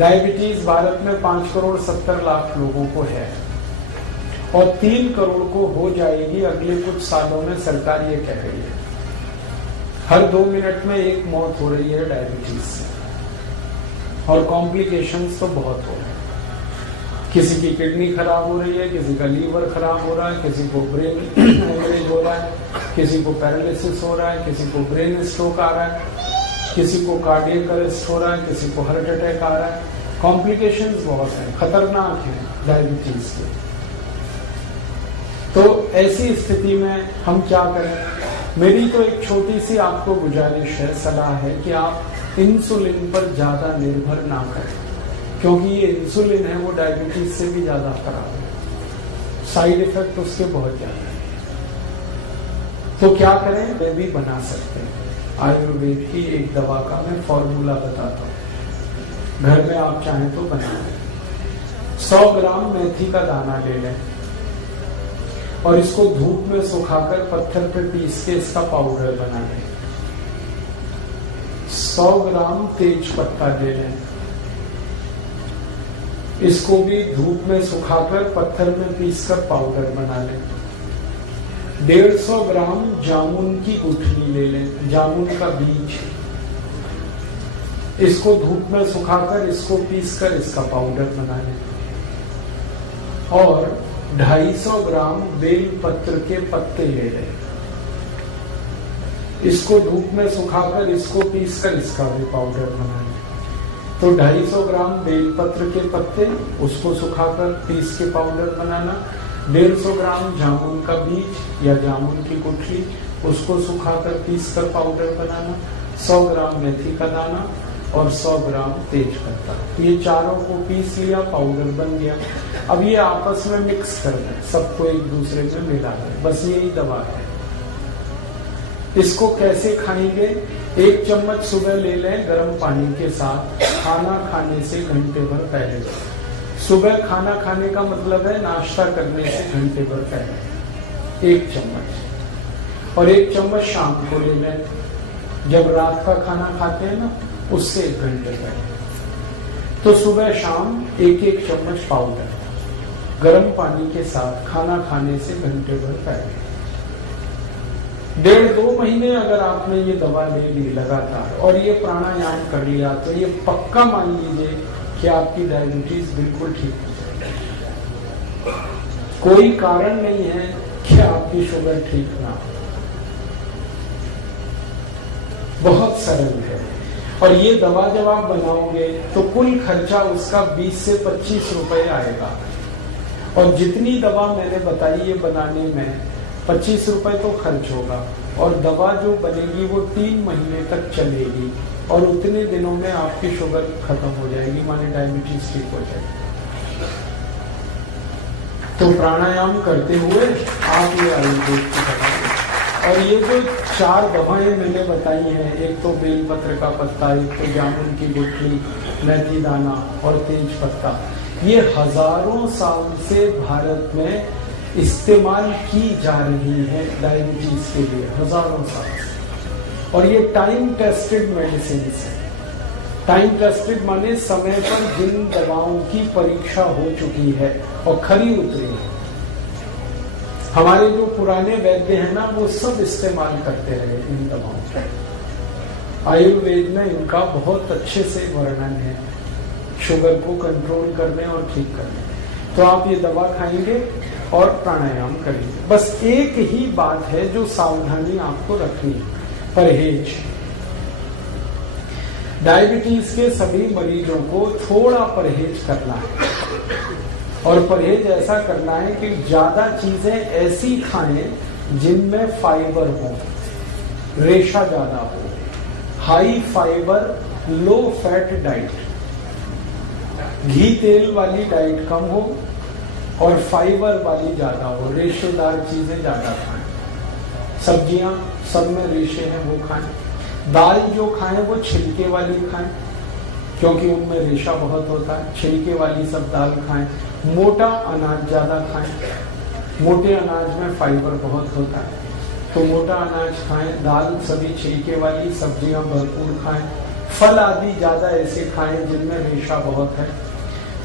Diabetes Bharat में 5,70,00,000 लोगों को है और 3 करोड़ को हो जाएगी अगले कुछ सालों में, सरकार ये कह रही है। हर 2 मिनट में एक मौत हो रही है डायबिटीज से और कॉम्प्लिकेशंस तो बहुत हो रहे हैं। किसी की किडनी खराब हो रही है, किसी का लीवर खराब हो रहा है, किसी को ब्रेन हेमरेज हो रहा है, किसी को पैरालिसिस हो रहा है, किसी को ब्रेन स्ट्रोक आ रहा है, किसी को कार्डियक अरेस्ट हो रहा है, किसी को हार्ट अटैक आ रहा है। कॉम्प्लिकेशंस बहुत हैं, खतरनाक हैं डायबिटीज के। तो ऐसी स्थिति में हम क्या करें? मेरी तो एक छोटी सी आपको गुजारिश है, सलाह है कि आप इंसुलिन पर ज्यादा निर्भर ना करें, क्योंकि ये इंसुलिन है वो डायबिटीज से भी ज्यादा खराब है, साइड इफेक्ट उसके बहुत ज्यादा है। तो क्या करें? वे भी बना सकते हैं। आयुर्वेद की एक दवा का मैं फॉर्मूला बताता हूँ, घर में आप चाहें तो बनाएं। 100 ग्राम मेथी का दाना ले लें और इसको धूप में सुखाकर पत्थर पर पीस के इसका पाउडर बना लें। 100 ग्राम तेज पत्ता ले लें, इसको भी धूप में सुखाकर पत्थर में पीसकर पाउडर बना लें। 150 ग्राम जामुन की गुठली ले लें, जामुन का बीज, इसको धूप में सुखाकर इसको पीसकर इसका पाउडर बना लें। और 250 ग्राम बेल पत्र के पत्ते ले लें, इसको धूप में सुखाकर इसको पीसकर इसका भी पाउडर बना लें। तो 250 ग्राम बेलपत्र के पत्ते, उसको सुखाकर पीस के पाउडर बनाना। 150 ग्राम जामुन का बीज या जामुन की गुठली, उसको सुखाकर पीस कर पाउडर बनाना। 100 ग्राम मेथी का दाना और 100 ग्राम तेज पत्ता, ये चारों को पीस लिया, पाउडर बन गया। अब ये आपस में मिक्स कर दें, सबको एक दूसरे में मिला दें, बस यही दवा है। इसको कैसे खाएंगे? 1 चम्मच सुबह ले लें गर्म पानी के साथ, खाना खाने से घंटे भर पहले। सुबह खाना खाने का मतलब है नाश्ता करने से घंटे भर पहले 1 चम्मच। और 1 चम्मच शाम को ले लें, जब रात का खाना खाते हैं ना, उससे 1 घंटे पहले। तो सुबह शाम 1-1 चम्मच पाउडर गर्म पानी के साथ खाना खाने से घंटे भर पहले। 1.5-2 महीने अगर आपने ये दवा ले ली लगातार और ये प्राणायाम कर लिया, तो ये पक्का मान लीजिए कि आपकी डायबिटीज बिल्कुल ठीक हो जाएगी। कोई कारण नहीं है कि आपकी शुगर ठीक ना हो। बहुत सरल है। और ये दवा जब आप बनाओगे तो कुल खर्चा उसका 20 से 25 रुपए आएगा। और जितनी दवा मैंने बताई ये बनाने में 25 रुपए तो खर्च होगा, और दवा जो बनेगी वो 3 महीने तक चलेगी, और उतने दिनों में आपकी शुगर खत्म हो जाएगी, माने डायबिटीज ठीक हो जाएगी। तो प्राणायाम करते हुए आप ये आयुर्वेद की दवा, और ये जो 4 दवाएं मैंने बताई हैं, एक तो बेलपत्र का पत्ता, एक तो जामुन की गुठली, मेथी दाना और तेज पत्ता, ये हजारों साल से भारत में इस्तेमाल की जा रही है डायबिटीज के लिए, हजारों साल से। और ये टाइम टेस्टेड मेडिसिन है। टाइम टेस्टेड माने समय पर जिन दवाओं की परीक्षा हो चुकी है और खरी उतरी है। हमारे जो पुराने वैद्य हैं ना, वो सब इस्तेमाल करते रहे इन दवाओं का। आयुर्वेद में इनका बहुत अच्छे से वर्णन है, शुगर को कंट्रोल करने और ठीक करने। तो आप ये दवा खाएंगे और प्राणायाम करेंगे। बस एक ही बात है जो सावधानी आपको रखनी है, परहेज। डायबिटीज के सभी मरीजों को थोड़ा परहेज करना है, और परहेज ऐसा करना है कि ज्यादा चीजें ऐसी खाएं जिनमें फाइबर हो, रेशा ज्यादा हो, high fibre low fat diet, घी तेल वाली डाइट कम हो और फाइबर वाली ज्यादा हो, रेशेदार चीजें ज्यादा खाएं। सब्जियां सब में रेशे हैं वो खाएं। दाल जो खाएं वो छिलके वाली खाएं, क्योंकि उनमें रेशा बहुत होता है। छिलके वाली सब दाल खाएं। मोटा अनाज ज्यादा खाएं, मोटे अनाज में फाइबर बहुत होता है, तो मोटा अनाज खाएं। दाल सभी छिलके वाली, सब्जियां भरपूर खाएं, फल आदि ज्यादा ऐसे खाएं जिनमें रेशा बहुत है।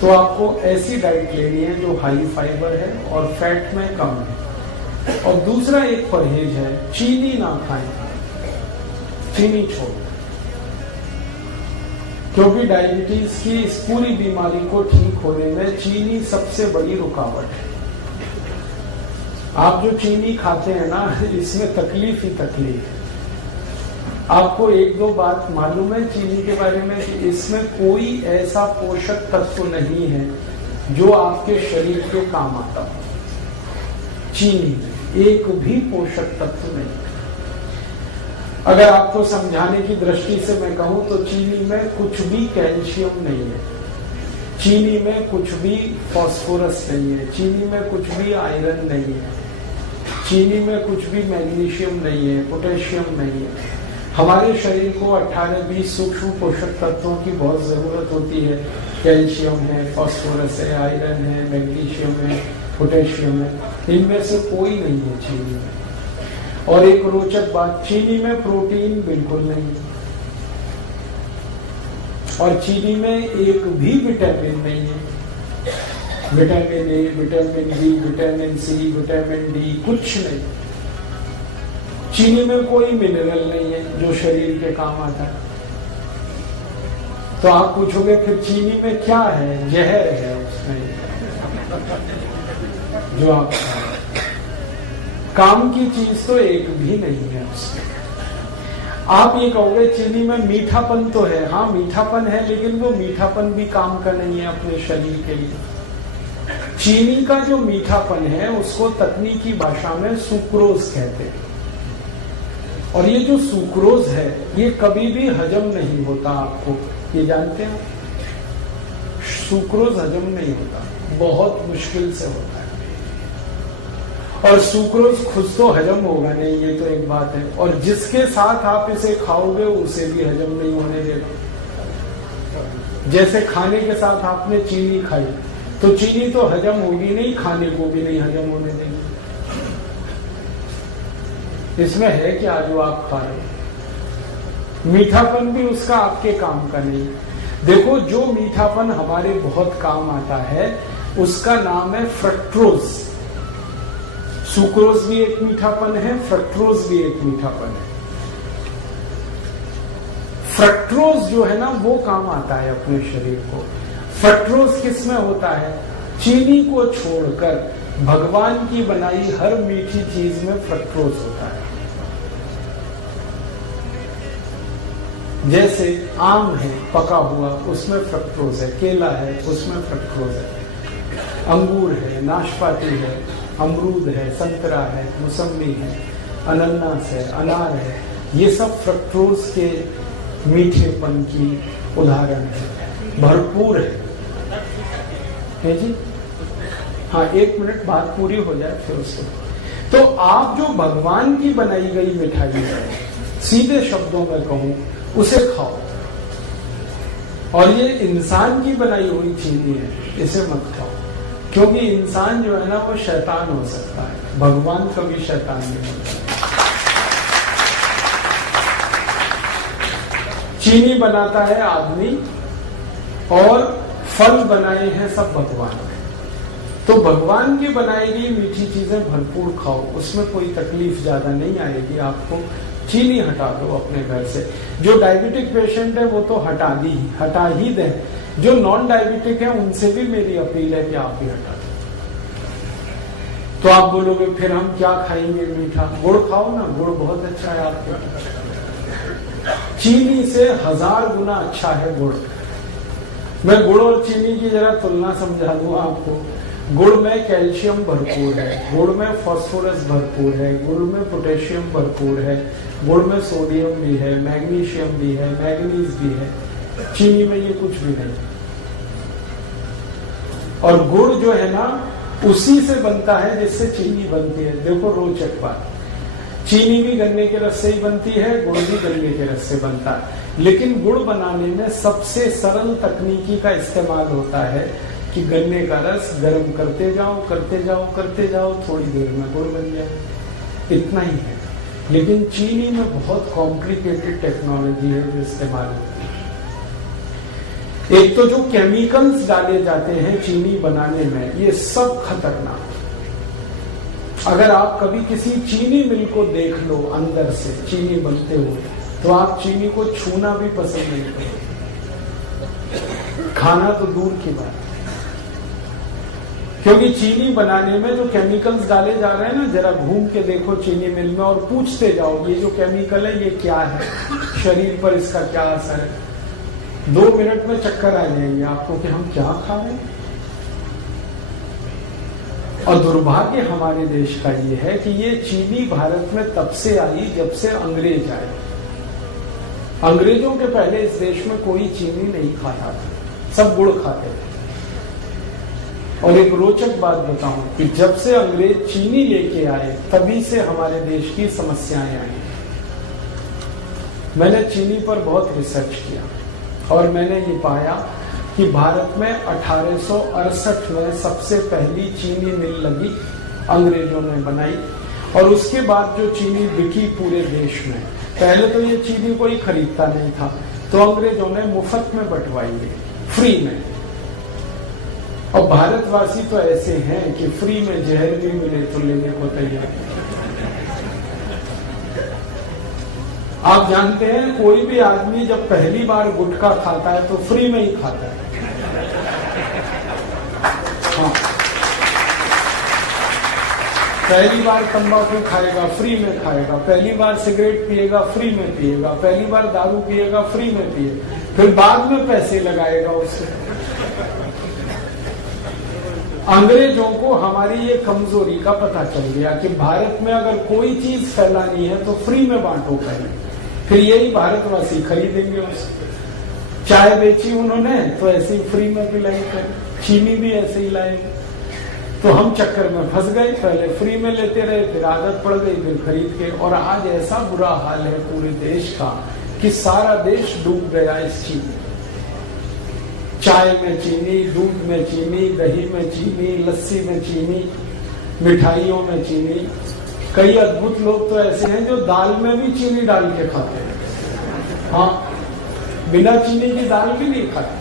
तो आपको ऐसी डाइट लेनी है जो हाई फाइबर है और फैट में कम है। और दूसरा एक परहेज है, चीनी ना खाएं, चीनी छोड़, क्योंकि डायबिटीज की इस पूरी बीमारी को ठीक होने में चीनी सबसे बड़ी रुकावट है। आप जो चीनी खाते हैं ना, इसमें तकलीफ ही तकलीफ है। आपको एक दो बात मालूम है चीनी के बारे में कि इसमें कोई ऐसा पोषक तत्व नहीं है जो आपके शरीर के काम आता हो। चीनी में एक भी पोषक तत्व नहीं। अगर आपको समझाने की दृष्टि से मैं कहूं तो चीनी में कुछ भी कैल्शियम नहीं है, चीनी में कुछ भी फास्फोरस नहीं है, चीनी में कुछ भी आयरन नहीं है, चीनी में कुछ भी मैग्नीशियम नहीं है, पोटेशियम नहीं है। हमारे शरीर को 18-20 सूक्ष्म पोषक तत्वों की बहुत जरूरत होती है। कैल्शियम है, फास्फोरस है, आयरन है, मैग्नीशियम है, पोटेशियम है, इनमें से कोई नहीं है चीनी में। और एक रोचक बात, चीनी में प्रोटीन बिल्कुल नहीं है और चीनी में एक भी विटामिन नहीं है। Vitamin A, vitamin B, vitamin C, vitamin D, कुछ नहीं। चीनी में कोई मिनरल नहीं है जो शरीर के काम आता है। तो आप पूछोगे फिर चीनी में क्या है? जहर है उसमें जो आप काम की चीज तो एक भी नहीं है उसमें। आप ये कहोगे चीनी में मीठापन तो है, हाँ मीठापन है, लेकिन वो मीठापन भी काम का नहीं है अपने शरीर के लिए। चीनी का जो मीठापन है उसको तकनीकी भाषा में सुक्रोज कहते हैं। और ये जो सुक्रोज है ये कभी भी हजम नहीं होता, आपको ये जानते हैं? सुक्रोज हजम नहीं होता, बहुत मुश्किल से होता है। और सुक्रोज खुद तो हजम होगा नहीं, ये तो एक बात है, और जिसके साथ आप इसे खाओगे उसे भी हजम नहीं होने देगा। जैसे खाने के साथ आपने चीनी खाई तो चीनी तो हजम होगी नहीं, खाने को भी नहीं हजम होने देगी। इसमें है क्या जो आप खा रहे हो? मीठापन भी उसका आपके काम का नहीं। देखो, जो मीठापन हमारे बहुत काम आता है उसका नाम है फ्रक्टोज। सुक्रोज भी एक मीठापन है, फ्रक्टोज भी एक मीठापन है। फ्रक्टोज जो है ना वो काम आता है अपने शरीर को। फ्रक्टोज किसमें होता है? चीनी को छोड़कर भगवान की बनाई हर मीठी चीज में फ्रक्टोज होता है। जैसे आम है पका हुआ, उसमें फ्रक्टोज है, केला है उसमें फ्रक्टोज है, अंगूर है, नाशपाती है, अमरूद है, संतरा है, मौसम्बी है, अनानास है, अनार है, ये सब फ्रक्टोज के मीठेपन की उदाहरण है, भरपूर है जी। हाँ, 1 मिनट बात पूरी हो जाए फिर उसको। तो आप जो भगवान की बनाई गई मिठाई है, सीधे शब्दों में कहूं, उसे खाओ। और ये इंसान की बनाई हुई चीनी है, इसे मत खाओ, क्योंकि इंसान जो है ना वो शैतान हो सकता है, भगवान कभी शैतान नहीं होता। चीनी बनाता है आदमी और फल बनाए हैं सब भगवान ने। तो भगवान की बनाई गई मीठी चीजें भरपूर खाओ, उसमें कोई तकलीफ ज्यादा नहीं आएगी आपको। चीनी हटा दो अपने घर से। जो डायबिटिक पेशेंट है वो तो हटा ही दें। जो नॉन डायबिटिक है उनसे भी मेरी अपील है कि आप भी हटा दें। तो आप बोलोगे फिर हम क्या खाएंगे मीठा? गुड़ खाओ ना, गुड़ बहुत अच्छा है आपके। चीनी से 1000 गुना अच्छा है गुड़। मैं गुड़ और चीनी की जरा तुलना समझा दूं आपको। गुड़ में कैल्शियम भरपूर है, गुड़ में फास्फोरस भरपूर है, गुड़ में पोटेशियम भरपूर है, गुड़ में सोडियम भी है, मैग्नीशियम भी है, मैग्नीज भी है। चीनी में ये कुछ भी नहीं। और गुड़ जो है ना उसी से बनता है जिससे चीनी बनती है। देखो रोचक बात, चीनी भी गन्ने के रस से ही बनती है, गुड़ भी गन्ने के रस से बनता है। लेकिन गुड़ बनाने में सबसे सरल तकनीकी का इस्तेमाल होता है कि गन्ने का रस गर्म करते जाओ, थोड़ी देर में गुड़ बन जाए, इतना ही है। लेकिन चीनी में बहुत कॉम्प्लिकेटेड टेक्नोलॉजी है जो इस्तेमाल होती है। एक तो जो केमिकल्स डाले जाते हैं चीनी बनाने में, ये सब खतरनाक। अगर आप कभी किसी चीनी मिल को देख लो अंदर से चीनी बनते हुए, तो आप चीनी को छूना भी पसंद नहीं करोगे, खाना तो दूर की बात। क्योंकि चीनी बनाने में जो केमिकल्स डाले जा रहे हैं ना, जरा घूम के देखो चीनी मिल में और पूछते जाओ ये जो केमिकल है ये क्या है, शरीर पर इसका क्या असर है। 2 मिनट में चक्कर आ जाएंगे आपको कि हम क्या खा रहे हैं। और दुर्भाग्य हमारे देश का ये है कि ये चीनी भारत में तब से आई जब से अंग्रेज आए। अंग्रेजों के पहले इस देश में कोई चीनी नहीं खाता था, सब गुड़ खाते थे। और एक रोचक बात बताऊं कि जब से अंग्रेज चीनी लेके आए तभी से हमारे देश की समस्याएं आई। मैंने चीनी पर बहुत रिसर्च किया और मैंने ये पाया कि भारत में 1868 में सबसे पहली चीनी मिल लगी, अंग्रेजों ने बनाई। और उसके बाद जो चीनी बिकी पूरे देश में, पहले तो ये चीनी कोई खरीदता नहीं था, तो अंग्रेजों ने मुफ्त में बंटवाई है, फ्री में। और भारतवासी तो ऐसे हैं कि फ्री में जहर भी मिले तो लेने को तैयार। आप जानते हैं कोई भी आदमी जब पहली बार गुटखा खाता है तो फ्री में ही खाता है। हाँ, पहली बार तंबाकू खाएगा फ्री में खाएगा, पहली बार सिगरेट पिएगा फ्री में पिएगा, पहली बार दारू पिएगा फ्री में पिएगा, फिर बाद में पैसे लगाएगा उससे। अंग्रेजों को हमारी ये कमजोरी का पता चल गया कि भारत में अगर कोई चीज फैलानी है तो फ्री में बांटो पहले, फिर यही भारतवासी खरीदेंगे उससे। चाय बेची उन्होंने तो ऐसे ही फ्री में पिलाई कर, चीनी भी ऐसे ही लाएंगे। तो हम चक्कर में फंस गए, पहले फ्री में लेते रहे, फिर आदत पड़ गई, फिर खरीद के। और आज ऐसा बुरा हाल है पूरे देश का कि सारा देश डूब गया इस चीनी। चाय में चीनी, दूध में चीनी, दही में चीनी, लस्सी में चीनी, मिठाइयों में चीनी। कई अद्भुत लोग तो ऐसे हैं जो दाल में भी चीनी डाल के खाते हैं। हाँ, बिना चीनी की दाल भी नहीं खाते,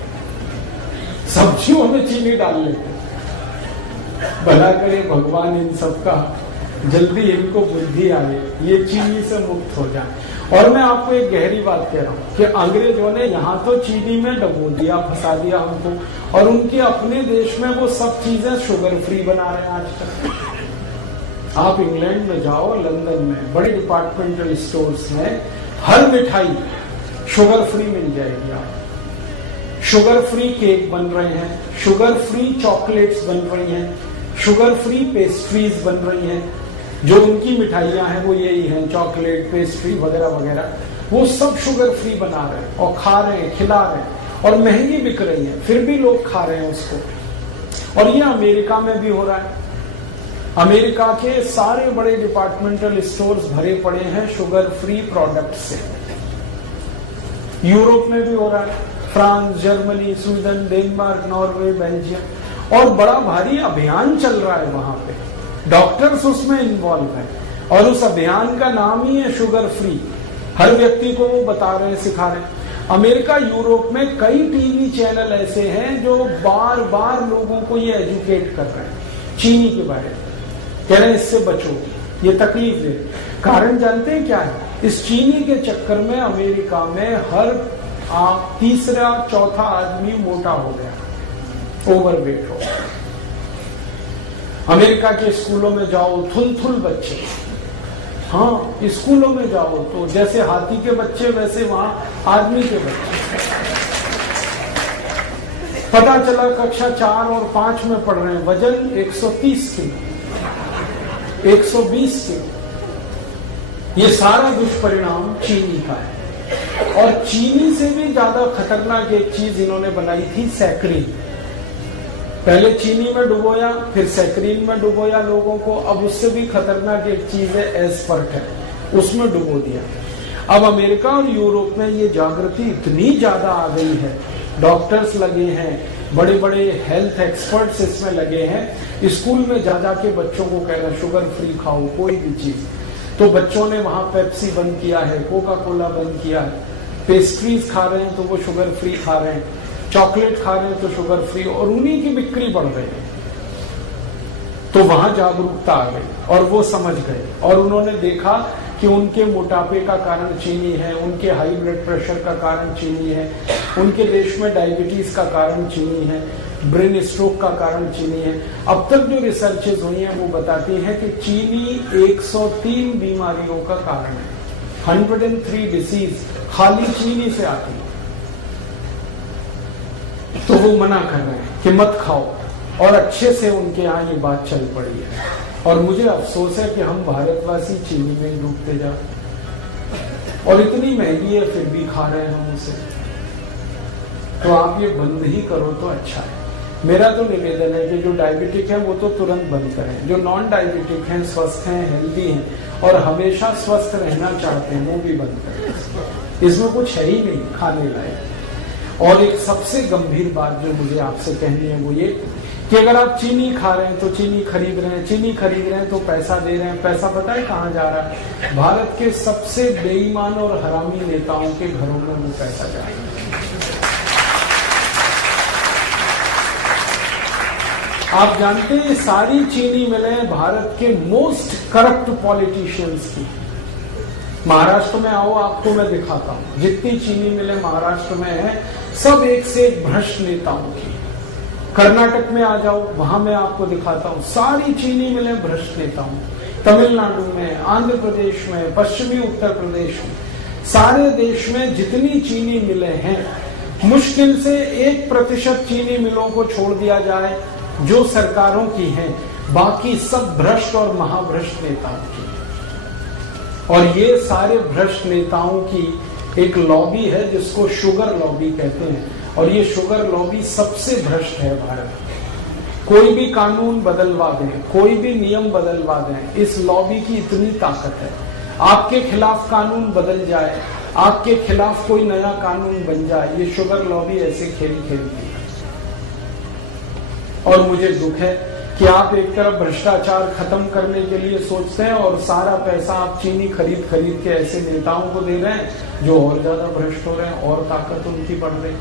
सब्जियों में चीनी डाल लेते। भला करे भगवान इन सबका जल्दी इनको बुद्धि आए, ये चीनी से मुक्त हो जाए। और मैं आपको एक गहरी बात कह रहा हूं कि अंग्रेजों ने यहाँ तो चीनी में डबो दिया, फंसा दिया हमको, और उनके अपने देश में वो सब चीजें शुगर फ्री बना रहे हैं आजकल। आप इंग्लैंड में जाओ, लंदन में बड़े डिपार्टमेंटल स्टोर्स में हर मिठाई शुगर फ्री मिल जाएगी। आप शुगर फ्री केक बन रहे हैं, शुगर फ्री चॉकलेट्स बन रही हैं, शुगर फ्री पेस्ट्रीज बन रही हैं। जो उनकी मिठाइयां हैं वो यही हैं, चॉकलेट, पेस्ट्री वगैरह वगैरह, वो सब शुगर फ्री बना रहे हैं और खा रहे हैं, खिला रहे हैं, और महंगी बिक रही है, फिर भी लोग खा रहे हैं उसको। और ये अमेरिका में भी हो रहा है। अमेरिका के सारे बड़े डिपार्टमेंटल स्टोर्स भरे पड़े हैं शुगर फ्री प्रोडक्ट से। यूरोप में भी हो रहा है, France, Germany, Sweden, Denmark, Norway, Belgium, और बड़ा भारी अभियान चल रहा है वहां पे। डॉक्टर्स उसमें इन्वॉल्व है और उस अभियान का नाम ही है शुगर फ्री। हर व्यक्ति को वो बता रहे हैं, सिखा रहे हैं। अमेरिका, यूरोप में कई टीवी चैनल ऐसे हैं जो बार बार लोगों को ये एजुकेट कर रहे हैं चीनी के बारे में, कह रहे हैं इससे बचो, ये तकलीफ है। कारण जानते हैं क्या है? इस चीनी के चक्कर में अमेरिका में हर तीसरा चौथा आदमी मोटा हो गया, ओवरवेट हो गया। अमेरिका के स्कूलों में जाओ, थुल बच्चे। हाँ, स्कूलों में जाओ तो जैसे हाथी के बच्चे वैसे वहां आदमी के बच्चे। पता चला कक्षा 4 और 5 में पढ़ रहे हैं, वजन 130 किलो, 120 किलो। ये सारा दुष्परिणाम चीनी का है। और चीनी से भी ज्यादा खतरनाक एक चीज इन्होंने बनाई थी, सैकरीन। पहले चीनी में डुबोया, फिर सैकरीन में डुबोया लोगों को। अब उससे भी खतरनाक एक चीज है एस्पर्टेम, उसमें डुबो दिया। अब अमेरिका और यूरोप में ये जागृति इतनी ज्यादा आ गई है, डॉक्टर्स लगे हैं, बड़े बड़े हेल्थ एक्सपर्ट्स इसमें लगे हैं। स्कूल में जा के बच्चों को कह रहे हैं शुगर फ्री खाओ कोई भी चीज। तो बच्चों ने वहां पेप्सी बंद किया है, कोका कोला बंद किया है, पेस्ट्रीज खा रहे हैं तो वो शुगर फ्री खा रहे हैं, चॉकलेट खा रहे हैं तो शुगर फ्री, और उन्हीं की बिक्री बढ़ रही है। तो वहां जागरूकता आ गई और वो समझ गए, और उन्होंने देखा कि उनके मोटापे का कारण चीनी है, उनके हाई ब्लड प्रेशर का कारण चीनी है, उनके देश में डायबिटीज का कारण चीनी है, ब्रेन स्ट्रोक का कारण चीनी है। अब तक जो रिसर्चेज हुई हैं वो बताती हैं कि चीनी 103 बीमारियों का कारण है। 103 डिसीज खाली चीनी से आती है। तो वो मना कर रहे हैं कि मत खाओ, और अच्छे से उनके यहाँ ये बात चल पड़ी है। और मुझे अफसोस है कि हम भारतवासी चीनी में डूबते जा, और इतनी महंगी है फिर भी खा रहे हैं हम उसे। तो आप ये बंद ही करो तो अच्छा है। मेरा तो निवेदन है कि जो डायबिटिक है वो तो तुरंत बंद करें, जो नॉन डायबिटिक हैं, स्वस्थ हैं, हेल्दी हैं और हमेशा स्वस्थ रहना चाहते हैं, वो भी बंद करें। इसमें कुछ है ही नहीं खाने लायक। और एक सबसे गंभीर बात जो मुझे आपसे कहनी है वो ये कि अगर आप चीनी खा रहे हैं तो चीनी खरीद रहे हैं, चीनी खरीद रहे हैं तो पैसा दे रहे हैं। पैसा पता है कहाँ जा रहा है? भारत के सबसे बेईमान और हरामी नेताओं के घरों में वो पैसा जा रहा है। आप जानते हैं सारी चीनी मिलें भारत के मोस्ट करप्ट पॉलिटिशियंस की। महाराष्ट्र में आओ, आपको मैं दिखाता हूं, जितनी चीनी मिलें महाराष्ट्र में है सब एक से एक भ्रष्ट नेताओं की। कर्नाटक में आ जाओ, वहां मैं आपको दिखाता हूं सारी चीनी मिलें भ्रष्ट नेताओं। तमिलनाडु में, आंध्र प्रदेश में, पश्चिमी उत्तर प्रदेश में, सारे देश में जितनी चीनी मिलें हैं, मुश्किल से 1% चीनी मिलों को छोड़ दिया जाए जो सरकारों की हैं, बाकी सब भ्रष्ट और महाभ्रष्ट नेताओं की। और ये सारे भ्रष्ट नेताओं की एक लॉबी है जिसको शुगर लॉबी कहते हैं, और ये शुगर लॉबी सबसे भ्रष्ट है भारत में। कोई भी कानून बदलवा दें, कोई भी नियम बदलवा दें, इस लॉबी की इतनी ताकत है। आपके खिलाफ कानून बदल जाए, आपके खिलाफ कोई नया कानून बन जाए, ये शुगर लॉबी ऐसे खेल खेलती है। और मुझे दुख है कि आप एक तरफ भ्रष्टाचार खत्म करने के लिए सोचते हैं और सारा पैसा आप चीनी खरीद खरीद के ऐसे नेताओं को दे रहे हैं जो और ज्यादा भ्रष्ट हो रहे हैं और ताकत उनकी बढ़ रही।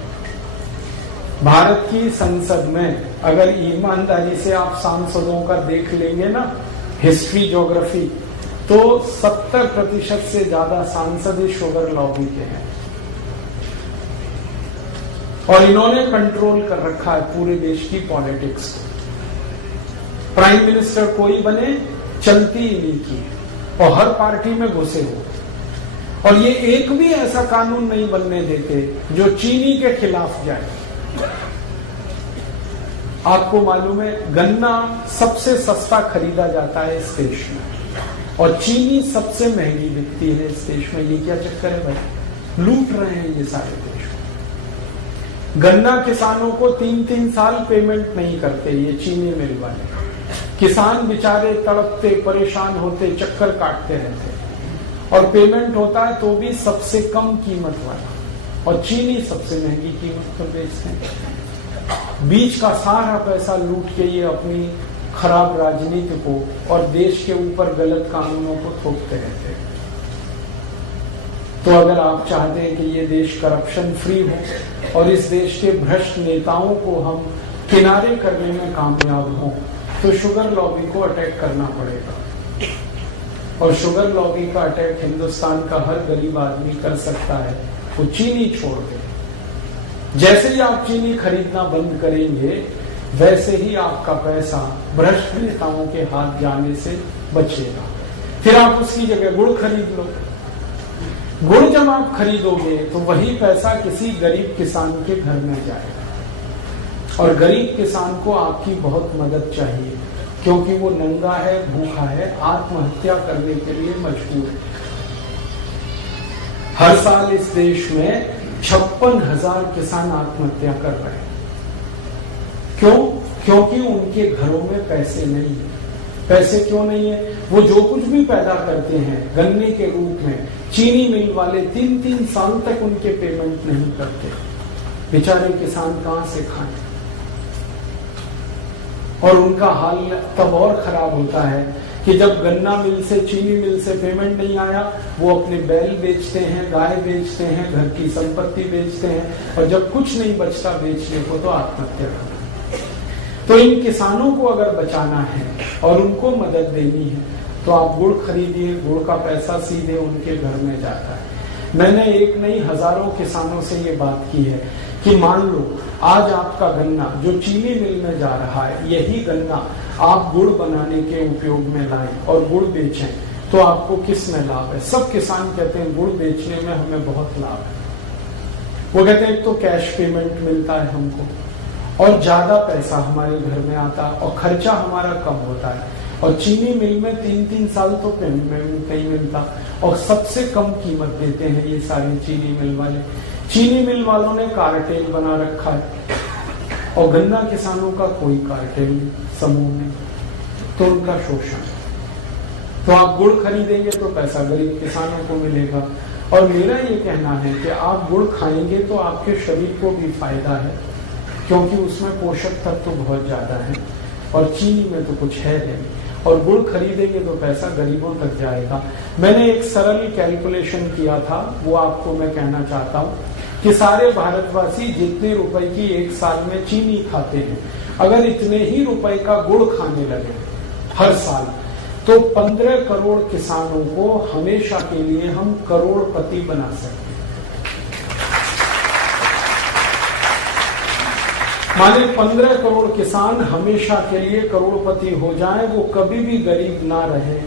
भारत की संसद में अगर ईमानदारी से आप सांसदों का देख लेंगे ना हिस्ट्री ज्योग्राफी, तो 70% से ज्यादा सांसद इस शुगर लॉबी के हैं। और इन्होंने कंट्रोल कर रखा है पूरे देश की पॉलिटिक्स को। प्राइम मिनिस्टर कोई बने, चलती ही नहीं की, और हर पार्टी में घुसे हो। और ये एक भी ऐसा कानून नहीं बनने देते जो चीनी के खिलाफ जाए। आपको मालूम है गन्ना सबसे सस्ता खरीदा जाता है इस देश में, और चीनी सबसे महंगी बिकती है इस देश में। ये क्या चक्कर है भाई? लूट रहे हैं ये सारे देश। गन्ना किसानों को 3-3 साल पेमेंट नहीं करते ये चीनी मिल वाले। किसान बेचारे तड़पते, परेशान होते, चक्कर काटते रहते, और पेमेंट होता है तो भी सबसे कम कीमत वाला, और चीनी सबसे महंगी कीमत पर बेचते हैं। बीच का सारा पैसा लूट के ये अपनी खराब राजनीति को और देश के ऊपर गलत कानूनों को थोपते रहते हैं। तो अगर आप चाहते हैं कि ये देश करप्शन फ्री हो और इस देश के भ्रष्ट नेताओं को हम किनारे करने में कामयाब हों, तो शुगर लॉबी को अटैक करना पड़ेगा। और शुगर लॉबी का अटैक हिंदुस्तान का हर गरीब आदमी कर सकता है। वो चीनी छोड़ दे। जैसे ही आप चीनी खरीदना बंद करेंगे, वैसे ही आपका पैसा भ्रष्ट नेताओं के हाथ जाने से बचेगा। फिर आप उसकी जगह गुड़ खरीद लो। गुड़ जब आप खरीदोगे तो वही पैसा किसी गरीब किसान के घर में जाएगा, और गरीब किसान को आपकी बहुत मदद चाहिए, क्योंकि वो नंगा है, भूखा है, आत्महत्या करने के लिए मजबूर है। हर साल इस देश में 56,000 किसान आत्महत्या कर रहे हैं। क्यों? क्योंकि उनके घरों में पैसे नहीं है। पैसे क्यों नहीं है? वो जो कुछ भी पैदा करते हैं गन्ने के रूप में, चीनी मिल वाले 3-3 साल तक उनके पेमेंट नहीं करते। बेचारे किसान कहां से खाएं? और उनका हाल तब और खराब होता है कि जब गन्ना मिल से, चीनी मिल से पेमेंट नहीं आया, वो अपने बैल बेचते हैं, गाय बेचते हैं, घर की संपत्ति बेचते हैं, और जब कुछ नहीं बचता बेचने को तो आत्महत्या करते हैं। तो इन किसानों को अगर बचाना है और उनको मदद देनी है तो आप गुड़ खरीदिए, गुड़ का पैसा सीधे उनके घर में जाता है। मैंने एक नहीं हजारों किसानों से ये बात की है कि मान लो आज आपका गन्ना जो चीनी मिल में जा रहा है, यही गन्ना आप गुड़ बनाने के उपयोग में लाएं और गुड़ बेचें, तो आपको किस में लाभ है? सब किसान कहते हैं गुड़ बेचने में हमें बहुत लाभ है। वो कहते हैं एक तो कैश पेमेंट मिलता है हमको और ज्यादा पैसा हमारे घर में आता है और खर्चा हमारा कम होता है, और चीनी मिल में 3-3 साल तो पेमेंट नहीं मिलता और सबसे कम कीमत देते हैं ये सारे चीनी मिल वाले। चीनी मिल वालों ने कार्टेल बना रखा है और गन्ना किसानों का कोई कार्टेल समूह नहीं, तो उनका शोषण। तो आप गुड़ खरीदेंगे तो पैसा गरीब किसानों को मिलेगा। और मेरा ये कहना है कि आप गुड़ खाएंगे तो आपके शरीर को भी फायदा है, क्योंकि उसमें पोषक तत्व तो बहुत ज्यादा है और चीनी में तो कुछ है नहीं, और गुड़ खरीदेंगे तो पैसा गरीबों तक जाएगा। मैंने एक सरल कैलकुलेशन किया था, वो आपको मैं कहना चाहता हूँ कि सारे भारतवासी जितने रुपए की एक साल में चीनी खाते हैं, अगर इतने ही रुपए का गुड़ खाने लगे हर साल, तो 15 करोड़ किसानों को हमेशा के लिए हम करोड़पति बना सकते हैं। माने 15 करोड़ किसान हमेशा के लिए करोड़पति हो जाएं, वो कभी भी गरीब ना रहे,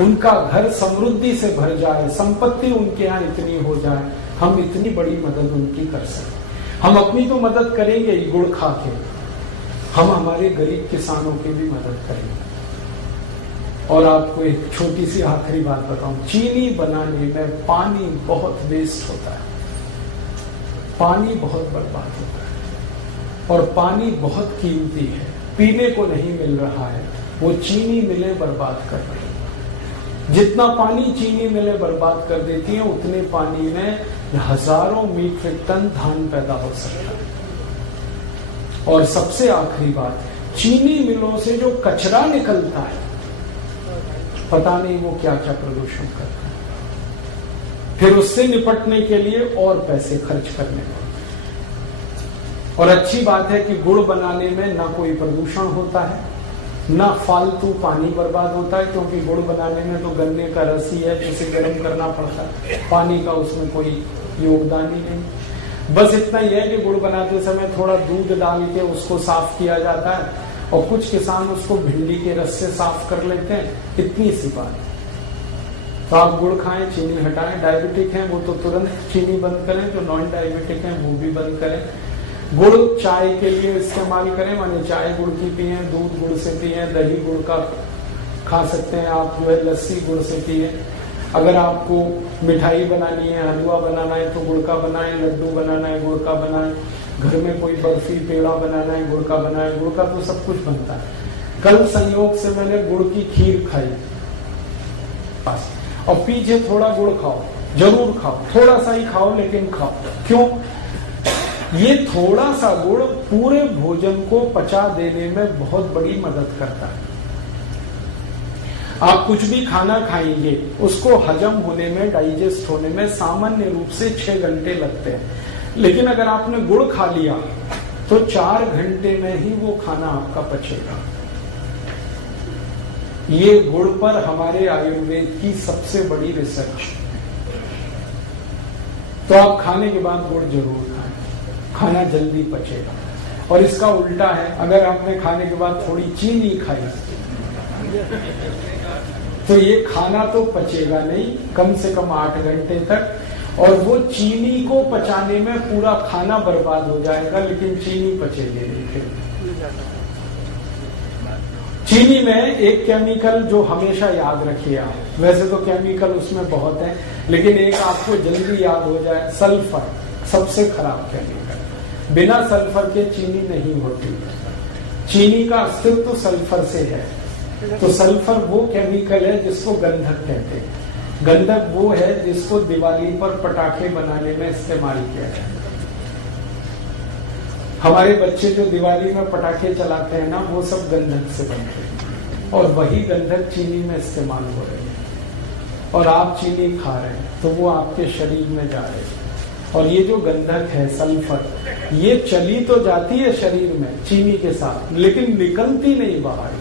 उनका घर समृद्धि से भर जाए, संपत्ति उनके यहाँ इतनी हो जाए, हम इतनी बड़ी मदद उनकी कर सकते। हम अपनी तो मदद करेंगे ही गुड़ खा के, हम हमारे गरीब किसानों की भी मदद करेंगे। और आपको एक छोटी सी आखिरी बात बताऊं, चीनी बनाने में पानी बहुत वेस्ट होता है, पानी बहुत बर्बाद होता है और पानी बहुत कीमती है, पीने को नहीं मिल रहा है, वो चीनी मिलें बर्बाद कर रही है। जितना पानी चीनी मिलें बर्बाद कर देती हैं, उतने पानी में हजारों मीट्रिक टन धान पैदा हो सकता है। और सबसे आखिरी बात, चीनी मिलों से जो कचरा निकलता है, पता नहीं वो क्या क्या प्रदूषण करता है, फिर उससे निपटने के लिए और पैसे खर्च करने पड़ते हैं। और अच्छी बात है कि गुड़ बनाने में ना कोई प्रदूषण होता है, ना फालतू पानी बर्बाद होता है, क्योंकि गुड़ बनाने में तो गन्ने का रस ही है जिसे गर्म करना पड़ता है, पानी का उसमें कोई योगदान ही नहीं। बस इतना ही है कि गुड़ बनाते समय थोड़ा दूध डाल के उसको साफ किया जाता है और कुछ किसान उसको भिंडी के रस से साफ कर लेते हैं, इतनी सी बात। तो आप गुड़ खाएं, चीनी हटाएं। डायबिटिक हैं वो तो तुरंत चीनी बंद करें, जो नॉन डायबिटिक हैं वो भी बंद करें। गुड़ चाय के लिए इस्तेमाल करें, माने चाय गुड़ की पिए, दूध गुड़ से पिए, दही गुड़ का खा सकते हैं आप, जो है लस्सी गुड़ से पिए। अगर आपको मिठाई बनानी है, हलवा बनाना है तो गुड़ का बनाएं, लड्डू बनाना है गुड़ का बनाएं, घर में कोई बर्फी पेड़ा बनाना है गुड़ का बनाएं, गुड़ का तो सब कुछ बनता है। कल संयोग से मैंने गुड़ की खीर खाई, और पीछे थोड़ा गुड़ खाओ, जरूर खाओ, थोड़ा सा ही खाओ लेकिन खाओ। क्यों? ये थोड़ा सा गुड़ पूरे भोजन को पचा देने में बहुत बड़ी मदद करता है। आप कुछ भी खाना खाएंगे, उसको हजम होने में, डाइजेस्ट होने में सामान्य रूप से 6 घंटे लगते हैं, लेकिन अगर आपने गुड़ खा लिया तो 4 घंटे में ही वो खाना आपका पचेगा। ये गुड़ पर हमारे आयुर्वेद की सबसे बड़ी रिसर्च। तो आप खाने के बाद गुड़ जरूर खाएं, खाना जल्दी पचेगा। और इसका उल्टा है, अगर आपने खाने के बाद थोड़ी चीनी खाई तो ये खाना तो पचेगा नहीं कम से कम 8 घंटे तक, और वो चीनी को पचाने में पूरा खाना बर्बाद हो जाएगा, लेकिन चीनी पचेगी नहीं। फिर चीनी में एक केमिकल जो हमेशा याद रखिए आप, वैसे तो केमिकल उसमें बहुत है, लेकिन एक आपको जल्दी याद हो जाए, सल्फर सबसे खराब केमिकल। बिना सल्फर के चीनी नहीं होती, चीनी का अस्तित्व तो सल्फर से है। तो सल्फर वो केमिकल है जिसको गंधक कहते हैं। गंधक वो है जिसको दिवाली पर पटाखे बनाने में इस्तेमाल किया जाता है। हमारे बच्चे जो दिवाली में पटाखे चलाते हैं ना, वो सब गंधक से बनते हैं। और वही गंधक चीनी में इस्तेमाल हो रही है और आप चीनी खा रहे हैं तो वो आपके शरीर में जा रही है। और ये जो गंधक है सल्फर, ये चली तो जाती है शरीर में चीनी के साथ, लेकिन निकलती नहीं बाहर।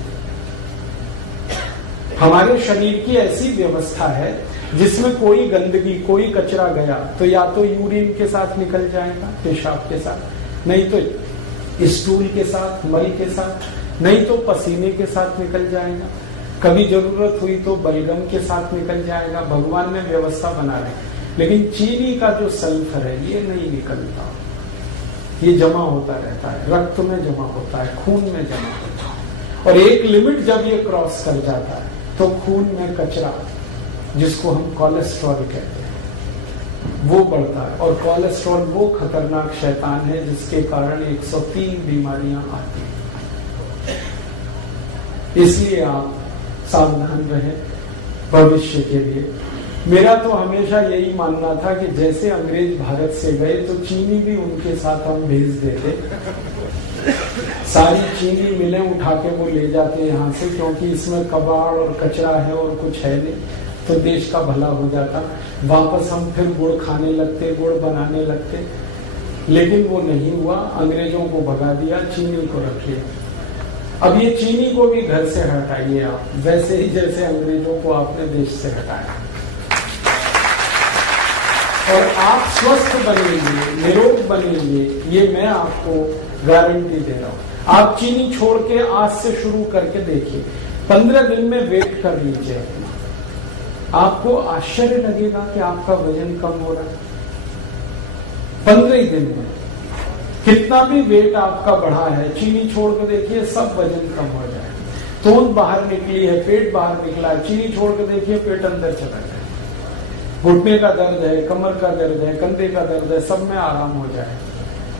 हमारे शरीर की ऐसी व्यवस्था है जिसमें कोई गंदगी, कोई कचरा गया तो या तो यूरिन के साथ निकल जाएगा, पेशाब के साथ, नहीं तो स्टूल के साथ, मल के साथ, नहीं तो पसीने के साथ निकल जाएगा, कभी जरूरत हुई तो बलगम के साथ निकल जाएगा। भगवान ने व्यवस्था बना रही। लेकिन चीनी का जो सल्फर है ये नहीं निकलता, ये जमा होता रहता है, रक्त में जमा होता है, खून में जमा होता है। और एक लिमिट जब ये क्रॉस कर जाता है तो खून में कचरा, जिसको हम कोलेस्ट्रॉल कहते हैं, वो बढ़ता है। और कोलेस्ट्रॉल वो खतरनाक शैतान है जिसके कारण 103 बीमारियां आती हैं। इसलिए आप सावधान रहें भविष्य के लिए। मेरा तो हमेशा यही मानना था कि जैसे अंग्रेज भारत से गए तो चीनी भी उनके साथ हम भेज देते, सारी चीनी मिलें उठा के वो ले जाते यहाँ से, क्योंकि इसमें कबाड़ और कचरा है और कुछ है नहीं, तो देश का भला हो जाता। वापस हम फिर गुड़ खाने लगते, गुड़ बनाने लगते, लेकिन वो नहीं हुआ। अंग्रेजों को भगा दिया, चीनी को रखिए। अब ये चीनी को भी घर से हटाइए आप, वैसे ही जैसे अंग्रेजों को आपने देश से हटाया, और आप स्वस्थ बनेंगे, निरोग बनेंगे, ये मैं आपको गारंटी दे रहा हूं। आप चीनी छोड़ के आज से शुरू करके देखिए, 15 दिन में वेट कर लीजिए अपना, आपको आश्चर्य लगेगा कि आपका वजन कम हो रहा है 15 दिन में। कितना भी वेट आपका बढ़ा है, चीनी छोड़ के देखिए, सब वजन कम हो जाए। तोंद बाहर निकली है, पेट बाहर निकला है, चीनी छोड़ के देखिए, पेट अंदर चला जाए। घुटने का दर्द है, कमर का दर्द है, कंधे का दर्द है, सब में आराम हो जाए।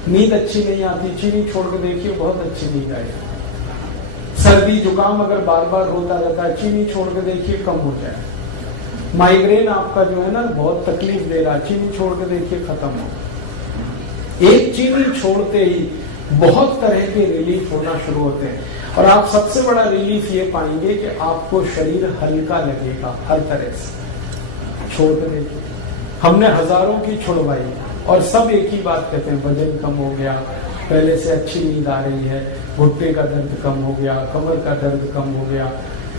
नींद अच्छी नहीं आती, चीनी छोड़ के देखिए, बहुत अच्छी नींद आएगी। सर्दी जुकाम अगर बार बार होता रहता है, चीनी छोड़ के देखिए, कम हो जाए। माइग्रेन आपका जो है ना बहुत तकलीफ दे रहा है, चीनी छोड़ के देखिए, खत्म हो। एक चीनी छोड़ते ही बहुत तरह के रिलीफ होना शुरू होते हैं। और आप सबसे बड़ा रिलीफ ये पाएंगे कि आपको शरीर हल्का लगेगा हर तरह से। छोड़ के देखिए, हमने हजारों की छुड़वाई और सब एक ही बात कहते हैं, वजन कम हो गया, पहले से अच्छी नींद आ रही है, घुटने का दर्द कम हो गया, कमर का दर्द कम हो गया,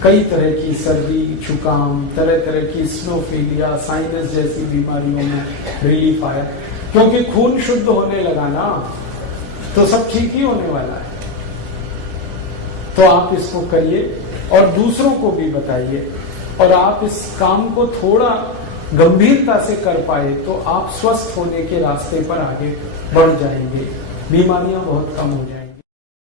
कई तरह की सर्दी जुकाम, तरह तरह की स्नोफीलिया, साइनस जैसी बीमारियों में रिलीफ आया। क्योंकि खून शुद्ध होने लगा ना, तो सब ठीक ही होने वाला है। तो आप इसको करिए और दूसरों को भी बताइए, और आप इस काम को थोड़ा गंभीरता से कर पाए तो आप स्वस्थ होने के रास्ते पर आगे बढ़ जाएंगे, बीमारियां बहुत कम हो जाएंगी।